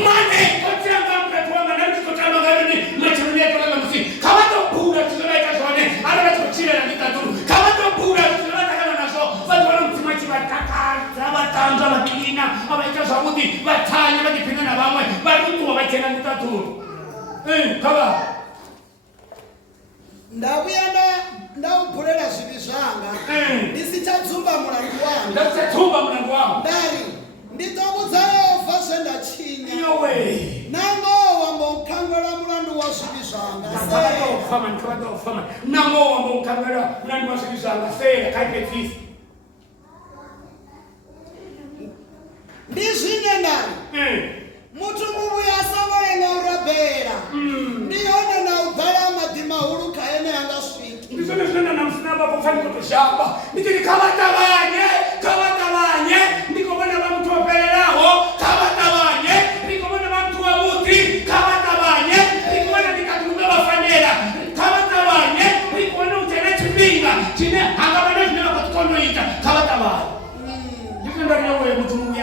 mane kotsanga mukatwanga ndachikotama ngani machirume tola musi kavatobhura tinoita zvone ari vachikochirana ndikaturu kavatobhura tinoita kana nazvo vanhu vari mutima chivatakadza vatanzva vakilina avaita zvakuti vatanya vachipinda navamwe varikuwa vachena ndikaturu kava ndakupurera zvivi zvanga ndisichadzumba mulandu wangu ndari nditobudza Yehova zvendachinya nango wambokangwela mulandu wa zvivi zvanga nango wambokangwela mulandu wa zvivi zvanga sera kaipetisi ndizvine ndari mutu mubuya asangolenga urabhera ndiyone na ugala madima huru kaene yangasviki ndizvone zvinoenda namusinamba kufani kutoshamba ndikiti kavatavanye ndikovona vamutopeleraho kavatavanye ndikovona vamutu wamuti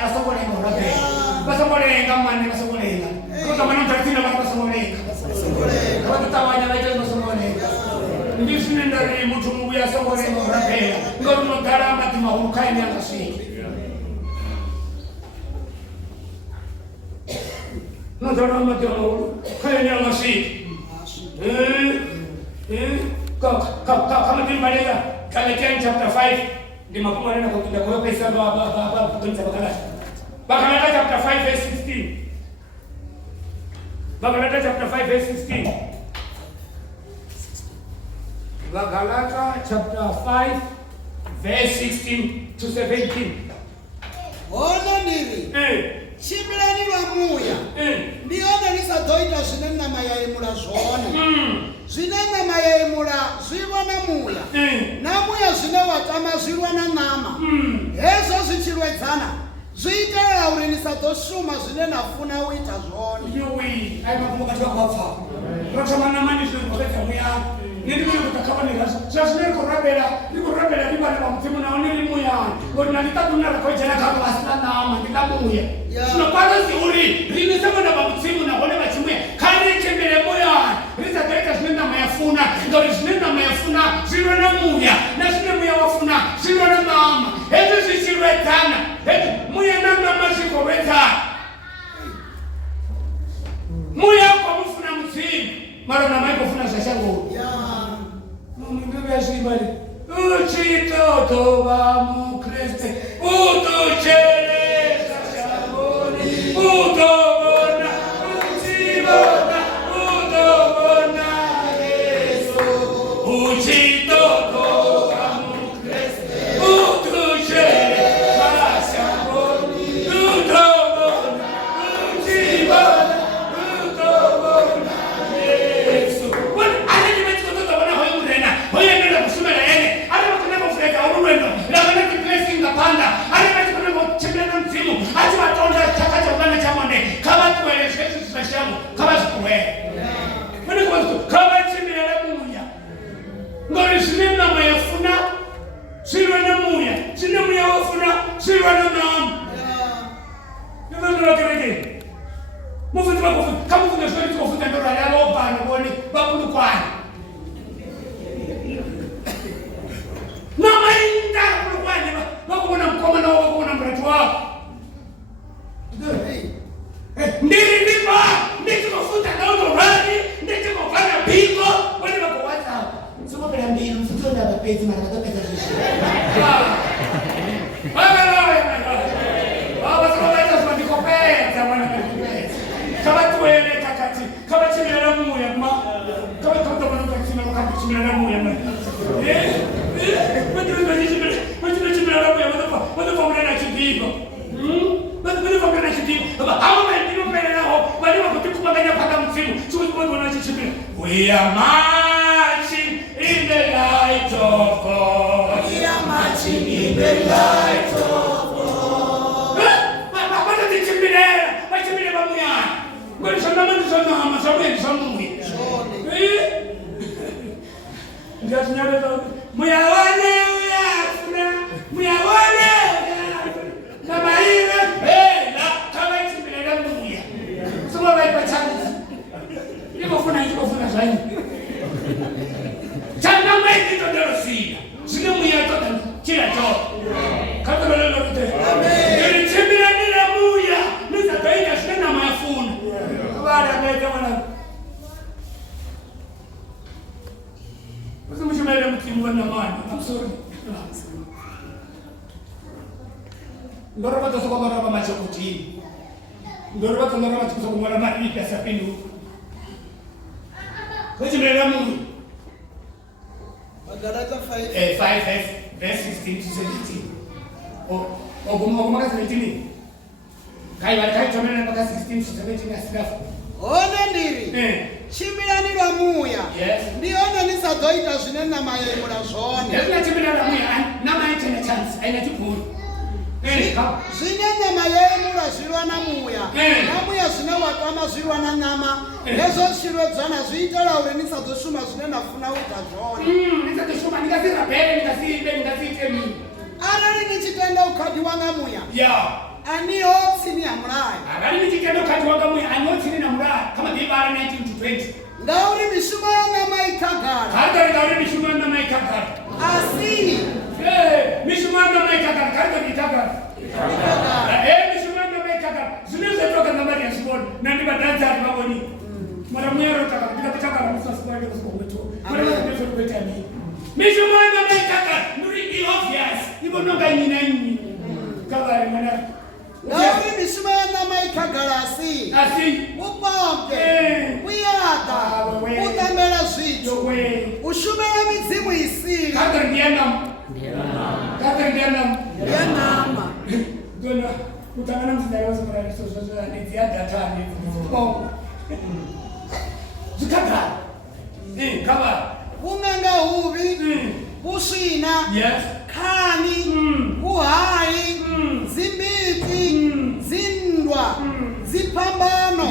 asokolenga urabela. Basokolenga mane basokolenga. Kuta mana mtatina basokolenga. Batawanya baita basokolenga. Ndisine ndari mtu mubuya asokolenga urabela. Ngoro nogaramba timahulukai ni akashiki. Nogaramba timahulukai ni akashiki. Kama tulimaliza Galatians chapter 5 ndio mafungu maneno kwa kwa pesa Bakalata chapter 5 verse 16. Bakalata chapter 5 verse 16. Bakalata chapter 5 verse 16 to 17. Ona ndiri. Chimilani lwa muya. Ndiona nisadoita zinena mayayimula zona. Zinena mayayimula zibona mula. Namuya zinewatama zilwana nama. Ezo zichilwezana. Zitela uri nisadosuma zinenafuna uita zona. Yuwi, aimakumbuka tuwafa. Rotamana mani zilipoleta muya. Nilikuwa kutakaba ni rasa. Sasa niko rabela liba na mtimu na onili muya. Ngona nitakuna kwa jana kama wasila na ama ndikamuya. Sino pala ziuri. Rini sema na mtimu na wale bachimuya. Kani chembele muya. Risa kaita sinenda mayafuna. Ngori sinenda mayafuna. Zilwa na muya. Na sinenda muya wafuna. Zilwa na mama. Hezo zilwa tana. Hezo muya na mama ziko weta. Muya kwa mfuna mtimu. Mara na maiko funa sashango. Mungu yashibali. Uchitoto wa Mkristo. Utucheleza shamboni. Utobona. Utibona. Utobona Yesu. Uchitoto wa Mkristo. Utucheleza shamboni. Utobona. Utibona. Utobona Yesu. Wani alini mechikototo wana hoyo mrena. Hoyo nila kusumela yene. Alima kuneko fuleka urwendo. Lakana kiplesi ngapanda. Alima kuneko chimena mzimu. Ati watonda chakacha ugana chamone. Kama tuwele shesu sashamu. Kama sikuwe. Wani kwa mtu. Kama chimena la muya. Ngori sinema mayafuna. Sirwa na muya. Sinema ya wafuna. Sirwa na namu. Yunga kereke. Mufuti bakufuti. Kama kuna shwari tukufuti ndora ya loba na woni. Bakulu kwani. Mama inda kulwani bakubona mkoma na bakubona mratu wako. Ndiri ndipo ndikufuta na ndorani ndikufanya bingo wale bako WhatsApp. Sio bila mbili mfuto na bapezi mara kadhaa pesa hizo. Baba sio bata sio ndikopeza mwana ndikopeza. Kama tuwele takati kama chimela na muya ma kama kama ndo chimela kama chimela na muya ma. We are marching in the light of God. We are marching in the light of God. What did you mean there? What you mean about me? What is your number? Just never we are one. We are one. Kama hivi, kama hivi bila dunia. Soma Bible challenge. Niko funa zaidi. Chana mengi ndio sina. Sina muya toka kila choto. Kama leo lote. Amen. Nitembea bila muya. Nitakaenda sina mafuna. Baada ya kama Mshumele mkimu na mani. I'm sorry. Ndoro bato soko bara ba machokuti. Ndoro bato soko mwana mani pesa pindu. Mshumele Mungu. Galata 5 verse 16 to 17. Oguma 17. Kai tumena mpaka 16 to 17 asilafu. Ona ndiri. Chimilani lwa muya. Yes. Ndiona nisadoita zinena mayayimula zona. Yes, na chimilani lwa muya nama itena chance aina chukuru. Zinena mayayimula zilwa na muya. Namuya zinewatama zilwa na nama. Ezo silwezana ziitela ule nisadosuma zinena funa uita zona. Nisadosuma nikazira pele nikazite mi. Arali nichitenda ukadi wanga muya. Yeah. ani otsini ya mulayo akali michitendo kati wakamwe anotsini na mulayo kama divara 19 to 20 ngauri mishumo ya nyama ikagara kari ngauri mishumo ya nyama ikagara asi mishumo ya nyama ikagara kari ikagara mishumo ya nyama ikagara zinaweza toka na Maria Sport na ndiba danza alibaboni mara mwero takapita msasipande kwa sababu wetu mara mwero kweta mimi mishumo ya nyama ikagara nuri obvious ibo nonga nyina nyinyi kawari mwana ngauri mishumo ya nyama ikagara asi upombe uyada utamela zvidzo ushumela midzimu isiri kaka ndiyanama dona utangana mzindayozo mara nedziyadatani zvikagara kawari unenge huvi usvina khani uhai zimbiti zindwa zipambano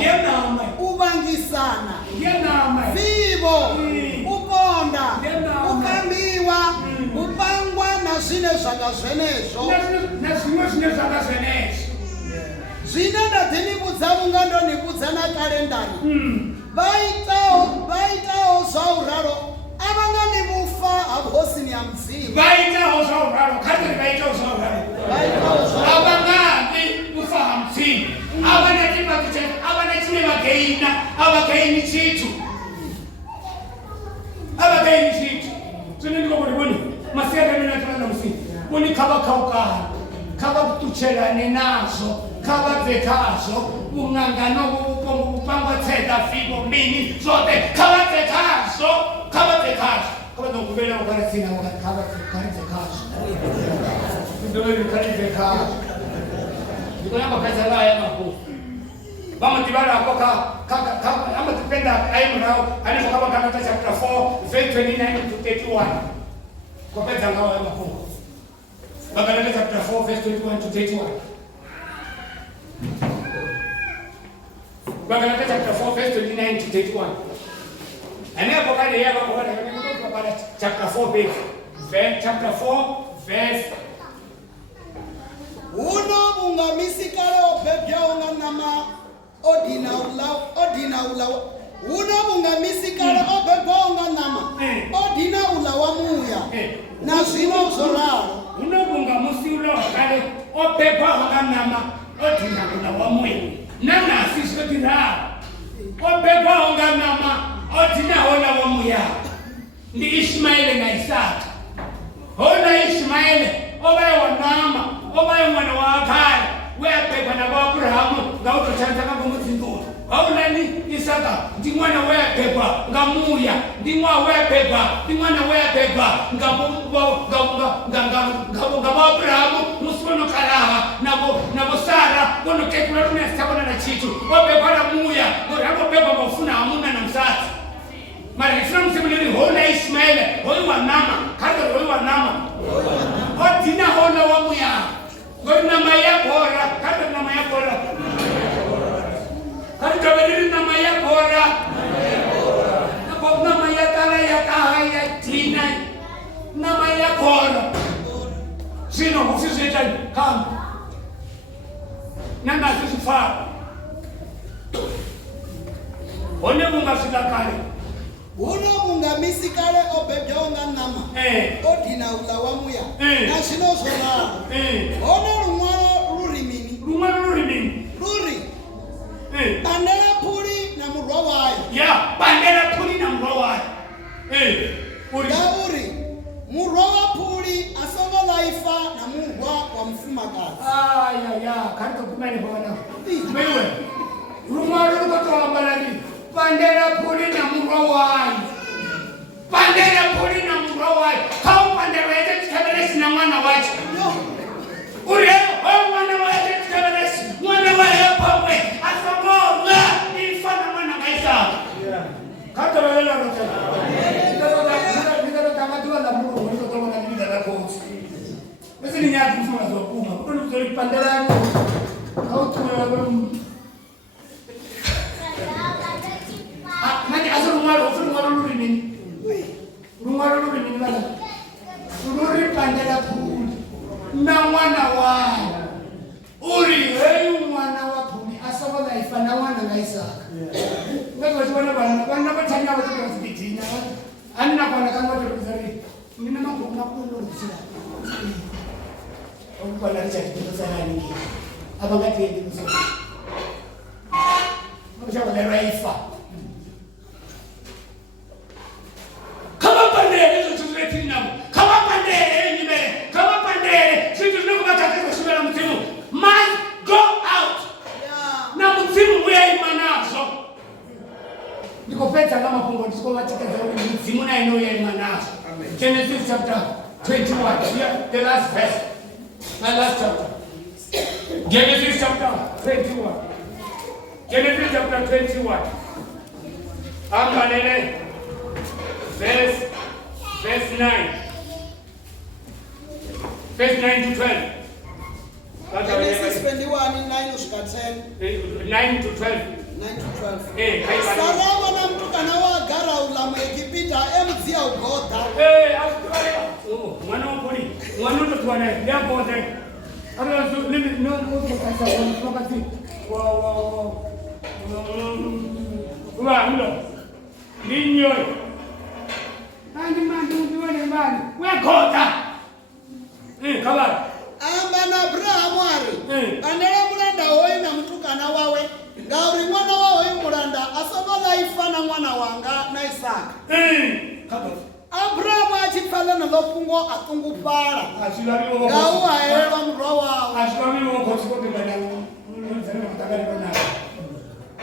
uvangisana vivo uponda ukambiwa upangwa na zvine zvanga zvenezvo zvine ndadzinibudza vungandonibudza na kalendari vaitawo zvauraro avanganimufa havhosini ya mdzimu vaitawo zvauraro kazari vaitawo zvauraro avangani mufa hamdzimu avana chine vageina avagaini chitu zvinendikokoriboni masiyataninatana musi boni kavakaukana kavakutucherane nazvo kavadzekazvo ung'angano upangwa tseda fibo mini zvote kavadzekazvo kavadzokuvela ukaratsina kavadzekazvo ndovekaridzekazvo ndikonambakazalaya makufu vamwe varako amatipenda aimurao anezvakavakanata chapter 4 verse 29 to 31 kwapedza ngao yamafungo vakanata chapter 4 verse 21 to 31 vakanata chapter 4 verse 29 to 31 aneapo kale yavakuvara chapter 4 chapter 4 verse uno vungamisikale obebyaunganama odina ula uno vungamisikale obebyaunganama odina ula wa muya na zvino zoraro uno vungamusilo kale obebyaunganama odina ula wa muya nanasi zvotiraro obebyaunganama odina ula wa muya ndi Ishmaeli na Isaka hona Ishmaeli obaye wanama obaye mwana wa Agari weyapekwa navaAbhurahamu ngautochantaka komutsindulo waunani Isaka ndi mwana weyapekwa ngamuya ndi mwana weyapekwa ngavaAbhurahamu musi vonokalaha navo Sara vonokekula lunesitavona na chitu vopekwa na muya ngorambopekwa ngofuna hamuna na msatsi mara isina musimuniri hona Ishmaeli hoyi wanama kazari hoyi wanama odina hona wa muya ngori nama yakora kata nama yakora kati kabariri nama yakora nama yakara yakahaya tina nama yakora zvino husizviitani kama nangasizvifara hone mungasvika kare uno vungamisikale obebyaunganama odina ula wa muya na zvino zoraro ono rumwalo rurimini ruri pandela puli na murwa wayo pandela puli na murwa wayo ngauri murwa wa puli asovolaifa na murwa wa mfumakazi karitokumene bona mewe rumwalo rukotoambalani pandela puli na murwa wayo kau pandela wete chikaberesi na mwana wacho uriyo mwana wacho chikaberesi mwana wayo pamwe asongonga ifana mwana kaisa kata wala rote ndio tamadua la Mungu ndio kama na vida la kochi basi ni nyati mfano za kuma kutoka kuzuri pandela au tumewa nanti asal rumah luri nini bana luri pandela puli na mwana wayo uri na Isaka. Ngeke sibona bana bathanya ukuthi ngidina. Anina kona kangathi ukuzali. Mina mangu makhulu ngishila. Ukubona nje kusalani ngi. Abangathendi kuso. Manje le raifa. Kama pandele zokuthi nabo. Kama pandele nyibele. Kama pandele sithi sinokubathatha kusukela mthimu. Must go out. Na mthimu uyayimanazo. Nikopeta kama fungo ndikowatikeza ukuthi mthimu naye uyayimanazo. Genesis chapter 21. Yeah, the last verse. My last chapter. Genesis chapter 21. Genesis chapter 21. Amanene. Verse 9. Verse 9 to 12. Genesis 21 9 kusvika 10. 9 to 12. 9 to 12. Sara Sara na mtukana wa Agara ula muEgipita emdzia ugodha. Mwana wapoli. Mwana utotwana yagoda. Ara so limi no kasa wakati wa mlo. Ninyo. Andi mandu ndione mbali. Wegoda. Kabali. Amba na Abrahamu ari. Andele mulanda hoyi na mtukana wawe. Ngauri mwana wawe mulanda asobola ifana mwana wanga na Isaka. Kabali. Abrahamu achipfala nalofungo atungupala. Ashilariwo. Ngau aelewa mro wawo. Ashilariwo kosikoti madamu. Nzana mtakali bana.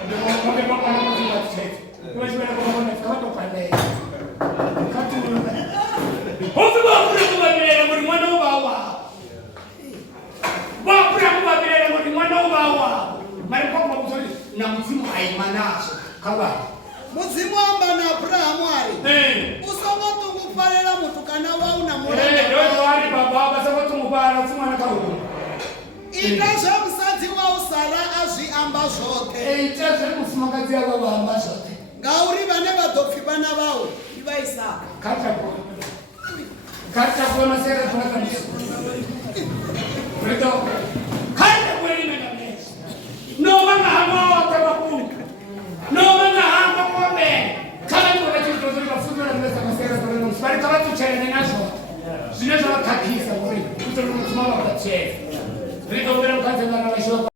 Ndio mmoja baba anakuwa mtete. Wewe wewe kwa kato pale. Kati ndio. Hofu kwa bila muri mwana ubawa. Kwa bila muri mwana ubawa. Mari kwa mzuri na mzimu haimanacho. Kawa. Muzimu amba na Abrahamu ari. Usongo tungupalela mutukana wao na mulanda. Ndio ari baba basa tungupala tsimana kawo. Itasha msadzi wao Sara azviamba zvote. Itasha mufumakazi wao amba zvote. Ngauri vane vadopfi bana vao iva Isaka. Kata kwa masera tunakanisa. Preto. Kata kwa ile na mesa. No wana hapo tabaku. No wana hapo kombe. Kama kwa kitu tunafuta na mesa masera tunakanisa. Bali kama tuchele nazo. Zinaweza kakisa kwa hiyo. Tunasimama kwa chef. Preto bila mkaza na